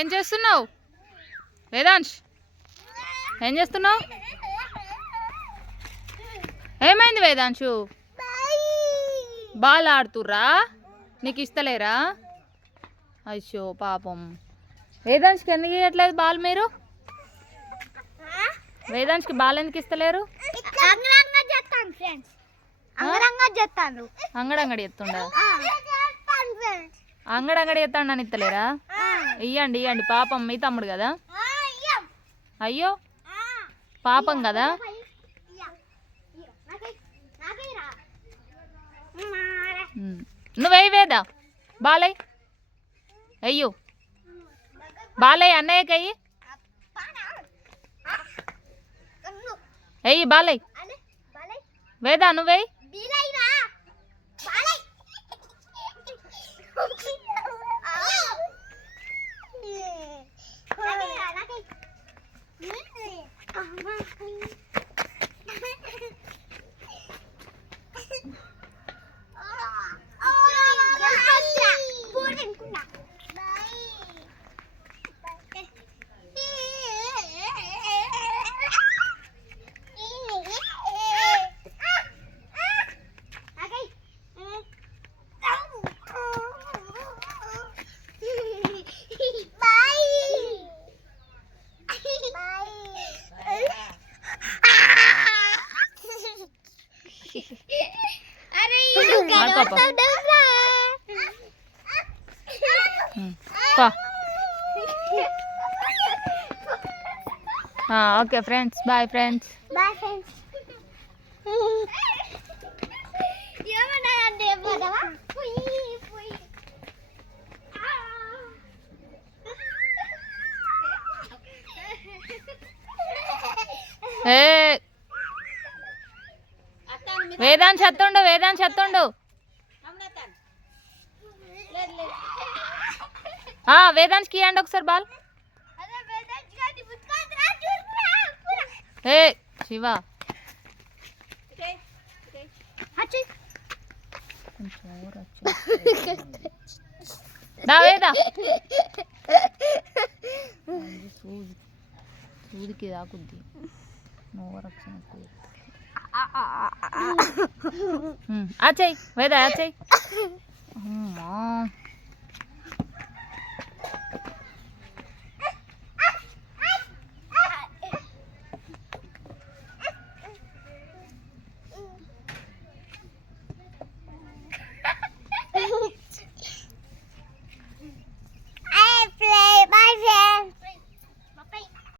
ఏం చేస్తున్నావు? వేదాంశ్ ఏం చేస్తున్నావు? ఏమైంది వేదాంశు? బాల్ ఆడుతుర్రా? నీకు ఇస్తలేరా? అయ్యో పాపం. వేదాంశ్కి ఎందుకు ఇవ్వట్లేదు బాల్ మీరు? వేదాంశ్కి బాల్ ఎందుకు ఇస్తలేరు? అంగడంగడి ఎత్తుండ? అంగడంగడి ఎత్తాడని ఇస్తలేరా ఇయ్యండి ఇయ్యండి. పాపం మీ తమ్ముడు కదా? అయ్యో. పాపం కదా? ఉమ్. నువ్వేయి వేదా బాలయ్య. అయ్యో. బాలయ్య అన్నయ్యకయ్యి అయ్యి. బాలయ్య. వేదా నువ్వేయి పా okay friends bye friends bye friends ఏమన్నానంటే పోదావా పోయి పోయి వేదాంత్కి ఇవ్వండి ఒకసారి బాల్. ఏ శివ. దా వేదా. సూది సూదికి దాకుద్ది నోరక్షణ అచ్చయ్ వేదా అచ్చయ్